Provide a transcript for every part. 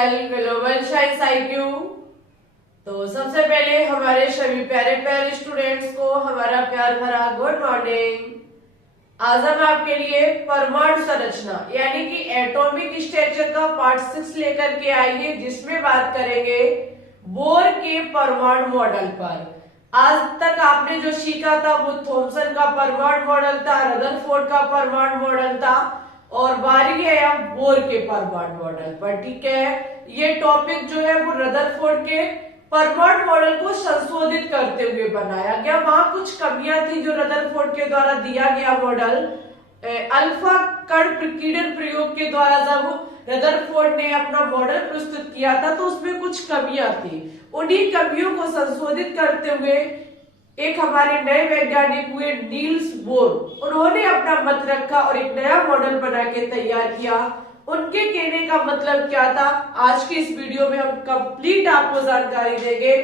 Channel global science IQ। तो सबसे पहले हमारे सभी प्यारे प्यारे स्टूडेंट्स को हमारा प्यार भरा गुड मॉर्निंग। आज हम आपके लिए परमाणु संरचना यानी कि एटॉमिक स्ट्रक्चर का पार्ट 6 लेकर के आएंगे, जिसमें बात करेंगे बोर के परमाणु मॉडल पर। आज तक आपने जो सीखा था वो थॉमसन का परमाणु मॉडल था, रदरफोर्ड का परमाणु मॉडल था, और बारी है अब बोर के परमाणु मॉडल पर। ठीक है, ये टॉपिक जो है वो रदरफोर्ड के परमाणु मॉडल को संशोधित करते हुए बनाया गया। वहां कुछ कमियां थी जो रदरफोर्ड के द्वारा दिया गया मॉडल अल्फा कण प्रकीर्णन प्रयोग के द्वारा जब रदरफोर्ड ने अपना मॉडल प्रस्तुत किया था तो उसमें कुछ कमियां थी। उन्हीं कमियों को संशोधित करते हुए एक हमारे नए वैज्ञानिक हुए नील्स बोर, उन्होंने अपना मत रखा और एक नया मॉडल बना के तैयार किया। उनके कहने का मतलब क्या था, आज की इस वीडियो में हम कंप्लीट आपको जानकारी देंगे।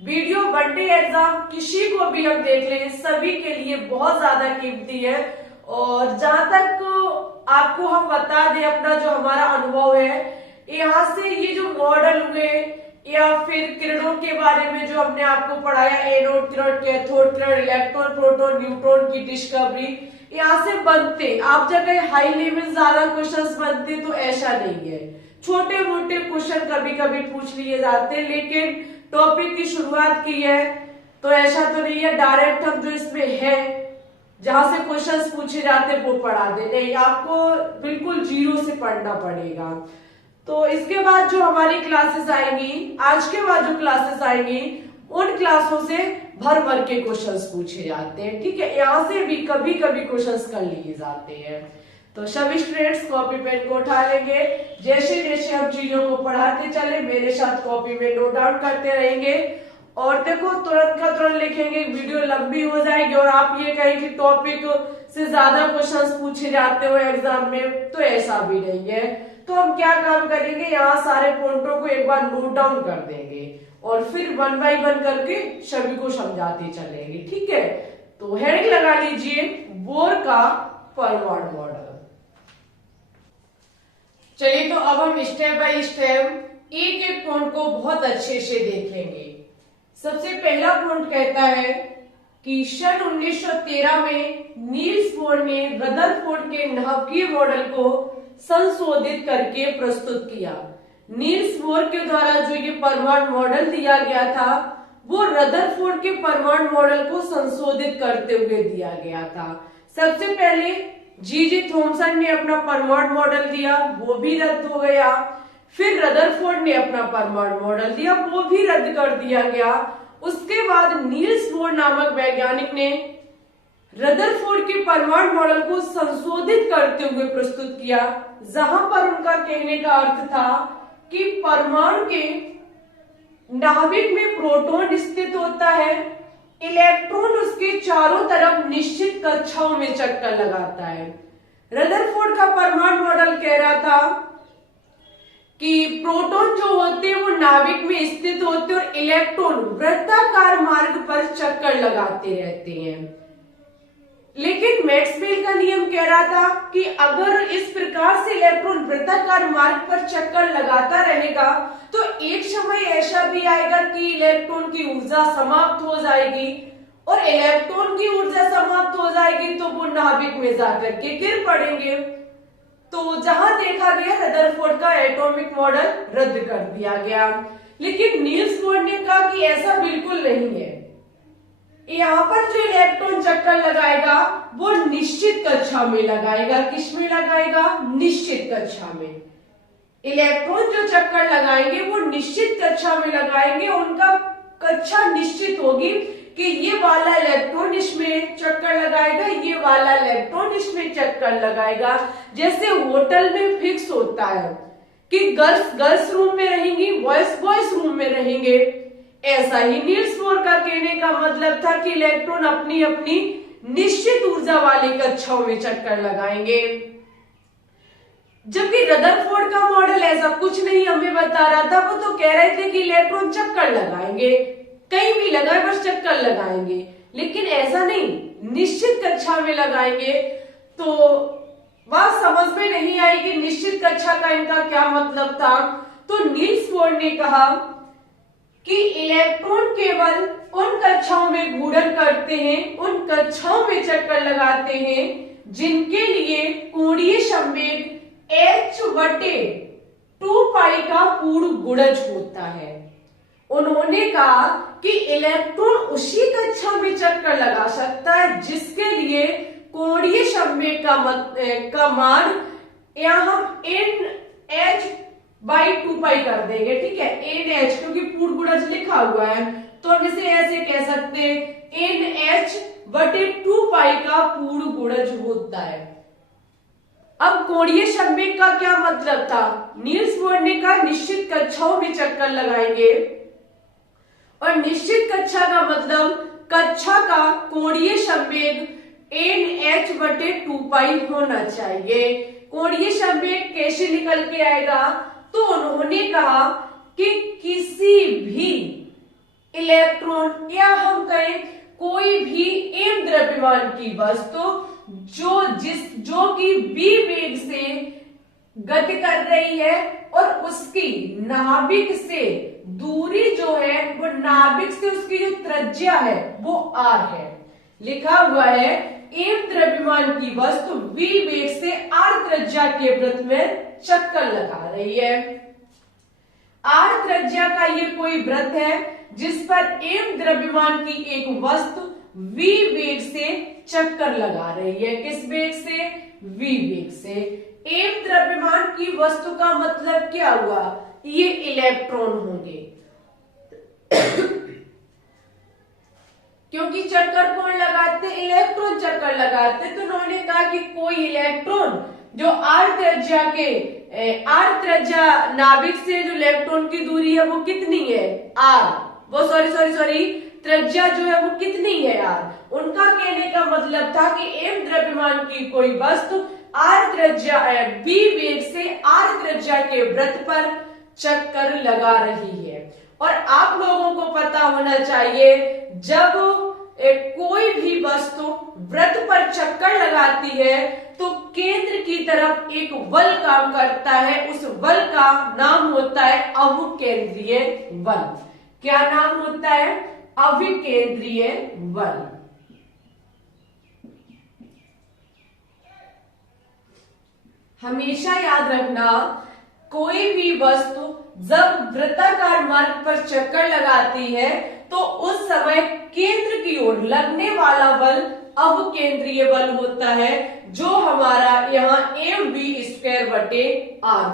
वीडियो वनडे एग्जाम किसी को भी हम देख लें, सभी के लिए बहुत ज्यादा कीमती है। और जहां तक आपको हम बता दें अपना जो हमारा अनुभव है, यहाँ से ये जो मॉडल हुए या फिर किरणों के बारे में जो हमने आपको पढ़ाया, एनोड किरण, कैथोड किरण, इलेक्ट्रॉन, प्रोटॉन, न्यूट्रॉन की डिस्कवरी, यहाँ से बनते आप जगह हाई लेवल ज्यादा क्वेश्चंस बनते, तो ऐसा नहीं है। छोटे मोटे क्वेश्चन कभी कभी पूछ लिए जाते, लेकिन टॉपिक की शुरुआत की है तो ऐसा तो नहीं है डायरेक्ट हम जो इसमें है जहां से क्वेश्चंस पूछे जाते वो पढ़ा दे, नहीं, आपको बिल्कुल जीरो से पढ़ना पड़ेगा। तो इसके बाद जो हमारी क्लासेस आएंगी, आज के बाद जो क्लासेस आएंगी, उन क्लासों से भर भर के क्वेश्चंस पूछे जाते हैं। ठीक है, यहाँ से भी कभी कभी क्वेश्चंस कर लिए जाते हैं। तो सभी स्टूडेंट्स कॉपी पेन को उठा लेंगे, जैसे जैसे हम चीजों को पढ़ाते चले मेरे साथ कॉपी में नोट डाउन करते रहेंगे। और देखो, तुरंत का तुरंत लिखेंगे, वीडियो लंबी हो जाएगी और आप ये कहें कि टॉपिक से ज्यादा क्वेश्चंस पूछे जाते हो एग्जाम में, तो ऐसा भी नहीं है। तो हम क्या काम करेंगे, यहाँ सारे पॉइंटों को एक बार नोट डाउन कर देंगे और फिर वन बाय वन करके सभी को समझाते चलेंगे। ठीक है, तो हेडिंग लगा लीजिए बोर का परमाणु मॉडल। चलिए, तो अब हम स्टेप बाय स्टेप एक एक पॉइंट को बहुत अच्छे से देख लेंगे। सबसे पहला पॉइंट कहता है कि सन 1913 में नील्स बोर ने रदरफोर्ड के नाभिकीय मॉडल को संशोधित करके प्रस्तुत किया। नील्स बोर के द्वारा जो ये परमाणु मॉडल दिया गया था वो रदरफोर्ड के परमाणु मॉडल को संशोधित करते हुए दिया गया था। सबसे पहले जी थॉमसन ने अपना परमाणु मॉडल दिया, वो भी रद्द हो गया। फिर रदरफोर्ड ने अपना परमाणु मॉडल दिया, वो भी रद्द कर दिया गया। उसके बाद नील्स बोर नामक वैज्ञानिक ने रदरफोर्ड के परमाणु मॉडल को संशोधित करते हुए प्रस्तुत किया, जहां पर उनका कहने का अर्थ था कि परमाणु के नाभिक में प्रोटॉन स्थित होता है, इलेक्ट्रॉन उसके चारों तरफ निश्चित कक्षाओं में चक्कर लगाता है। रदरफोर्ड का परमाणु मॉडल कह रहा था कि प्रोटॉन जो होते हैं वो नाभिक में स्थित होते हैं और इलेक्ट्रॉन वृत्ताकार मार्ग पर चक्कर लगाते रहते हैं। लेकिन मैक्सवेल का नियम कह रहा था कि अगर इस प्रकार से इलेक्ट्रॉन वृत्ताकार मार्ग पर चक्कर लगाता रहेगा तो एक समय ऐसा भी आएगा कि इलेक्ट्रॉन की ऊर्जा समाप्त हो जाएगी, और इलेक्ट्रॉन की ऊर्जा समाप्त हो जाएगी तो वो नाभिक में जाकर के गिर पड़ेंगे। तो जहां देखा गया रदरफोर्ड का एटॉमिक मॉडल रद्द कर दिया गया। लेकिन नील्स बोर ने कहा कि ऐसा बिल्कुल नहीं है, यहाँ पर जो इलेक्ट्रॉन चक्कर लगाएगा वो निश्चित कक्षा में लगाएगा। किसमें लगाएगा? निश्चित कक्षा में। इलेक्ट्रॉन जो चक्कर लगाएंगे वो निश्चित कक्षा में लगाएंगे, उनका कक्षा निश्चित होगी कि ये वाला इलेक्ट्रॉन इसमें चक्कर लगाएगा, ये वाला इलेक्ट्रॉन इसमें चक्कर लगाएगा। जैसे होटल में फिक्स होता है कि गर्ल्स गर्ल्स रूम में रहेंगी, बॉयज बॉयज रूम में रहेंगे, ऐसा ही नील्स बोर का कहने का मतलब था कि इलेक्ट्रॉन अपनी अपनी निश्चित ऊर्जा वाली कक्षाओं में चक्कर लगाएंगे। जबकि रदरफोर्ड का मॉडल ऐसा कुछ नहीं हमें बता रहा था, वो तो कह रहे थे कि इलेक्ट्रॉन चक्कर लगाएंगे, कहीं भी लगाए बस चक्कर लगाएंगे, लेकिन ऐसा नहीं, निश्चित कक्षा में लगाएंगे। तो बात समझ में नहीं आई कि निश्चित कक्षा का इनका क्या मतलब था। तो नील्स बोर ने कहा कि इलेक्ट्रॉन केवल उन कक्षाओं में घूर्णन करते हैं, उन कक्षाओं में चक्कर लगाते हैं जिनके लिए कोणीय संवेग h/2π का पूर्ण गुणज होता है। उन्होंने कहा कि इलेक्ट्रॉन उसी कक्षा में चक्कर लगा सकता है जिसके लिए कोणीय संवेग का मान यहां हम nh/2π कर देंगे, ठीक है। nh क्योंकि पूर्ण गुणज लिखा हुआ है तो हम इसे ऐसे कह सकते हैं nh/2π का पूर्ण गुणज होता है। अब कोणीय संवेग का क्या मतलब था? नील्स बोर ने कहा निश्चित कक्षाओं में चक्कर लगाएंगे, और निश्चित कक्षा का मतलब कक्षा का कोणीय संवेग nh/2π होना चाहिए। कोणीय संवेग कैसे निकल के आएगा? तो उन्होंने कहा कि किसी भी इलेक्ट्रॉन या हम कहें कोई भी एम द्रव्यमान की वस्तु जो कि v वेग से गति कर रही है और उसकी नाभिक से दूरी जो है वो नाभिक से उसकी जो त्रिज्या है वो r है। लिखा हुआ है एम द्रव्यमान की वस्तु v वेग से r त्रिज्या के वृत्त में चक्कर लगा रही है। r त्रिज्या का ये कोई वृत्त है जिस पर एम द्रव्यमान की एक वस्तु v वेग से चक्कर लगा रही है। किस वेग से? v वेग से। एम द्रव्यमान की वस्तु का मतलब क्या हुआ? ये इलेक्ट्रॉन होंगे क्योंकि चक्कर कौन लगाते? इलेक्ट्रॉन चक्कर लगाते। तो उन्होंने कहा कि कोई इलेक्ट्रॉन जो r त्रिज्या नाभिक से जो इलेक्ट्रॉन की दूरी है वो कितनी है? r। वो सॉरी त्रिज्या जो है वो कितनी है? r। उनका कहने का मतलब था कि एम द्रव्यमान की कोई वस्तु r त्रिज्या v वेग से r त्रिज्या के वृत्त पर चक्कर लगा रही है। और आप लोगों को पता होना चाहिए जब कोई भी वस्तु वृत्त पर चक्कर लगाती है तो केंद्र की तरफ एक बल काम करता है। उस बल का नाम होता है अभिकेंद्रीय बल। क्या नाम होता है? अभिकेंद्रीय बल। हमेशा याद रखना, कोई भी वस्तु जब वृत्ताकार मार्ग पर चक्कर लगाती है तो उस समय केंद्र की ओर लगने वाला बल अवकेंद्रीय बल होता है, जो हमारा यहाँ mv²/r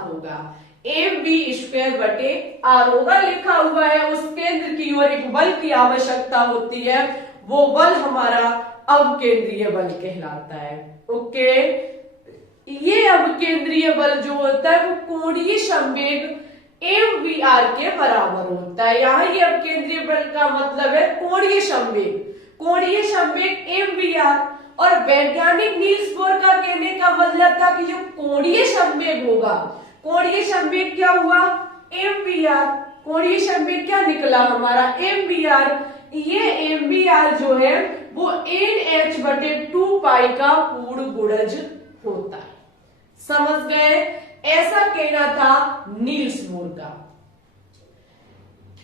होगा। mv²/r होगा लिखा हुआ है। उस केंद्र की ओर एक बल की आवश्यकता होती है, वो बल हमारा अवकेंद्रीय बल कहलाता है। ओके, ये अवकेंद्रीय बल जो होता है वो कोणीय संवेग mvr के बराबर होता है। यहाँ ये अवकेंद्रीय बल का मतलब है कोणीय संवेग। कोणीय संवेग mvr। और वैज्ञानिक नील्स बोर का कहने का मतलब था कि जो कोणीय संवेग होगा, कोणीय संवेग क्या हुआ? mvr। कोणीय संवेग क्या निकला हमारा? mvr। ये mvr जो है वो nh/2π का पूर्ण गुणज होता है। समझ गए? ऐसा कहना था नील्स बोर का।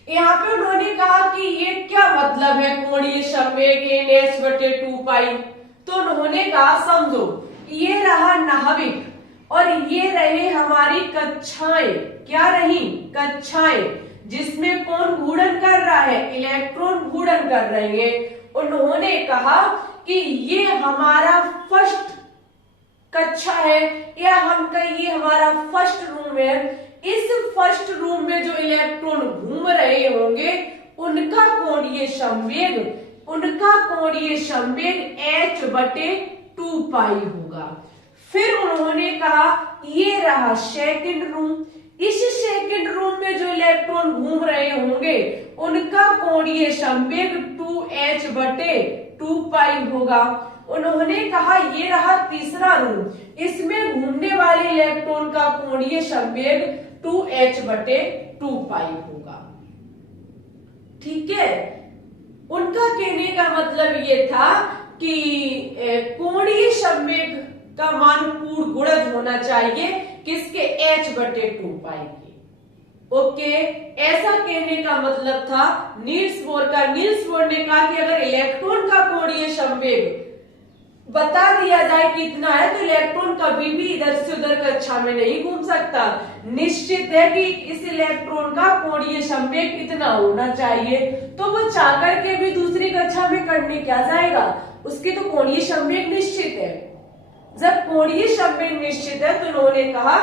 यहाँ पे उन्होंने कहा कि ये क्या मतलब है कोणीय संवेग nh/2π। तो उन्होंने कहा समझो, ये रहा नाभिक और ये रहे हमारी कक्षाएं। क्या रही? कक्षाएं, जिसमें कौन घूर्णन कर रहा है? इलेक्ट्रॉन घूर्णन कर रहे हैं। उन्होंने कहा कि ये हमारा फर्स्ट कक्षा है, या हम कहिए हमारा फर्स्ट रूम है। इस फर्स्ट रूम में जो इलेक्ट्रॉन घूम रहे होंगे उनका कोणीय संवेग h/2π होगा। फिर उन्होंने कहा ये रहा सेकंड रूम। इस सेकंड रूम में जो इलेक्ट्रॉन घूम रहे होंगे उनका कोणीय संवेग 2h/2π होगा। उन्होंने कहा ये रहा तीसरा रूम, इसमें घूमने वाले इलेक्ट्रॉन का कोणीय संवेग 2h/2π होगा। ठीक है, उनका कहने का मतलब ये था कि कोणीय संवेग का मान पूर्ण गुणज होना चाहिए किसके, H/2 के। ओके, ऐसा कहने का मतलब था नील्स बोर का। नील्स बोर ने कहा कि अगर इलेक्ट्रॉन का कोणीय संवेग बता दिया जाए कि इतना है तो इलेक्ट्रॉन कभी भी इधर से उधर कक्षा में नहीं घूम सकता। निश्चित है कि इस इलेक्ट्रॉन का कोणीय संवेग इतना होना चाहिए, तो वो चाहकर के भी दूसरी कक्षा में करने क्या जाएगा, उसकी तो कोणीय संवेग निश्चित है। जब कोणीय संवेग निश्चित है तो उन्होंने कहा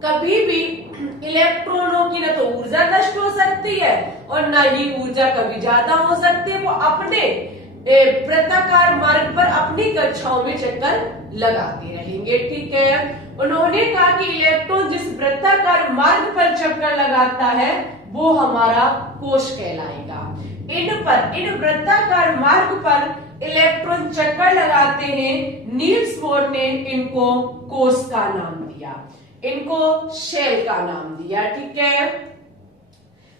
कभी भी इलेक्ट्रॉनों की न तो ऊर्जा नष्ट हो सकती है और न ही ऊर्जा कभी ज्यादा हो सकती है। वो अपने वृत्ताकार मार्ग पर अपनी कक्षाओं में चक्कर लगाते रहेंगे। ठीक है, उन्होंने कहा कि इलेक्ट्रॉन जिस वृत्ताकार मार्ग पर चक्कर लगाता है वो हमारा कोश कहलाएगा। इन वृत्ताकार मार्ग पर इलेक्ट्रॉन चक्कर लगाते हैं। नील्स बोर ने इनको कोश का नाम दिया, इनको शेल का नाम दिया। ठीक है,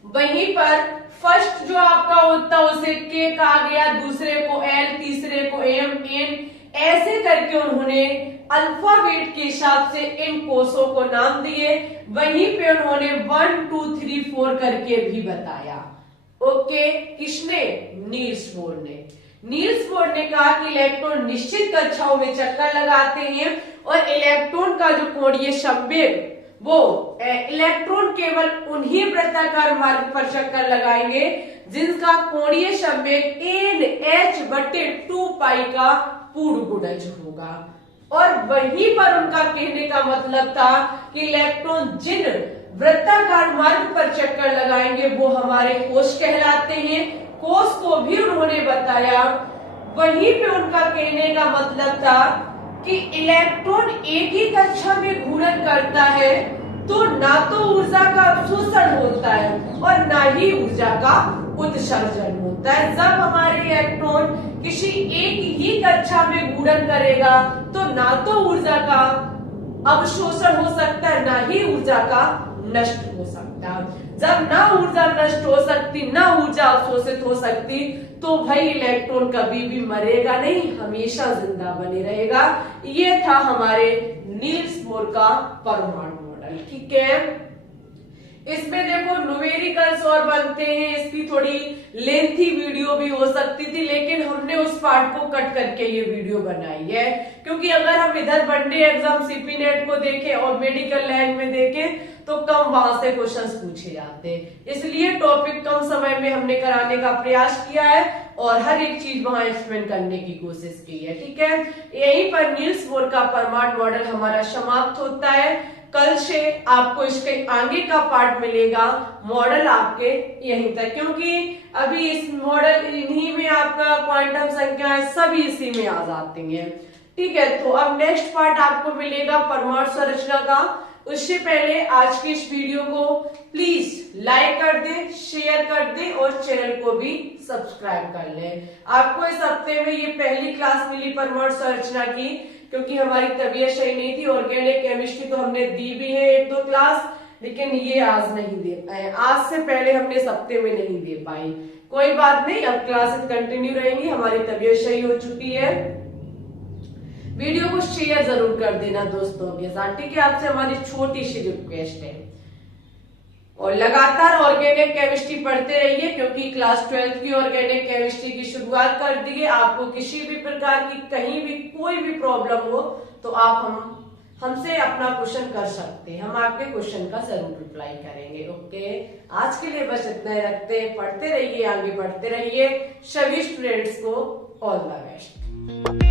वहीं पर फर्स्ट जो आपका होता है उसे के कहा गया, दूसरे को एल, तीसरे को एम, एन, ऐसे करके उन्होंने अल्फाबेट के हिसाब से इन कोषों को नाम दिए। वहीं पे उन्होंने 1 2 3 4 करके भी बताया। ओके, किसने, नील्स बोर ने। नील्स बोर ने कहा कि इलेक्ट्रॉन निश्चित कक्षाओं में चक्कर लगाते हैं और इलेक्ट्रॉन का जो कोणीय संवेग वो इलेक्ट्रॉन केवल उन्हीं वृत्ताकार मार्ग पर चक्कर लगाएंगे जिनका कोणीय संवेग NH/2 का पूर्ण गुणज होगा। और वहीं पर उनका कहने का मतलब था कि इलेक्ट्रॉन जिन वृत्ताकार मार्ग पर चक्कर लगाएंगे वो हमारे कोश कहलाते हैं। कोश को भी उन्होंने बताया। वहीं पे उनका कहने का मतलब था कि इलेक्ट्रॉन एक ही कक्षा में घूर्णन करता है तो ना तो ऊर्जा का अवशोषण होता है और ना ही ऊर्जा का उत्सर्जन होता है। जब हमारे इलेक्ट्रॉन किसी एक ही कक्षा में घूर्णन करेगा तो ना तो ऊर्जा का अवशोषण हो सकता है, ना ही ऊर्जा का नष्ट हो सकता। जब ना ऊर्जा नष्ट हो सकती, ना ऊर्जा अवशोषित हो सकती, तो भाई इलेक्ट्रॉन कभी भी मरेगा नहीं, हमेशा जिंदा बने रहेगा। ये था हमारे नील्स बोर का परमाणु मॉडल। ठीक है, इसमें देखो न्यूमेरिकल्स और बनते हैं, इसकी थोड़ी लेंथी वीडियो भी हो सकती थी, लेकिन हमने उस पार्ट को कट करके ये वीडियो बनाई है। क्योंकि अगर हम इधर वनडे एग्जाम सीपी नेट को देखें और मेडिकल लाइन में देखें तो कम वहां से क्वेश्चंस पूछे जाते हैं, इसलिए टॉपिक कम समय में हमने कराने का प्रयास किया है और हर एक चीज वहां एक्सप्लेन करने की कोशिश की है। ठीक है, यहीं पर नील्स बोर का परमाणु मॉडल हमारा समाप्त होता है। कल से आपको इसके आगे का पार्ट मिलेगा, मॉडल आपके यहीं तक, क्योंकि अभी इस मॉडल इन्हीं में आपका क्वांटम संख्या है, सभी इसी में आ जाती हैं। ठीक है, तो अब नेक्स्ट पार्ट आपको मिलेगा परमाणु संरचना का। उससे पहले आज की इस वीडियो को प्लीज लाइक कर दें, शेयर कर दें और चैनल को भी सब्सक्राइब कर लें। आपको इस हफ्ते में ये पहली क्लास मिली परमाणु संरचना की, क्योंकि हमारी तबीयत सही नहीं थी। ऑर्गेनिक केमिस्ट्री तो हमने दी भी है 1-2 क्लास, लेकिन ये आज नहीं दे पाए, आज से पहले हमने इस हफ्ते में नहीं दे पाई। कोई बात नहीं, अब क्लासेस कंटिन्यू रहेंगी, हमारी तबीयत सही हो चुकी है। वीडियो को शेयर जरूर कर देना दोस्तों के साथ। ठीक है, आपसे हमारी छोटी सी रिक्वेस्ट है, और लगातार ऑर्गेनिक केमिस्ट्री पढ़ते रहिए, क्योंकि क्लास 12th की ऑर्गेनिक केमिस्ट्री की शुरुआत कर दी है। आपको किसी भी प्रकार की कहीं भी कोई भी प्रॉब्लम हो तो आप हमसे अपना क्वेश्चन कर सकते हैं, हम आपके क्वेश्चन का जरूर रिप्लाई करेंगे। ओके, आज के लिए बस इतना ही रखते हैं। पढ़ते रहिए, आगे बढ़ते रहिए। सभी स्टूडेंट्स को ऑल द बेस्ट।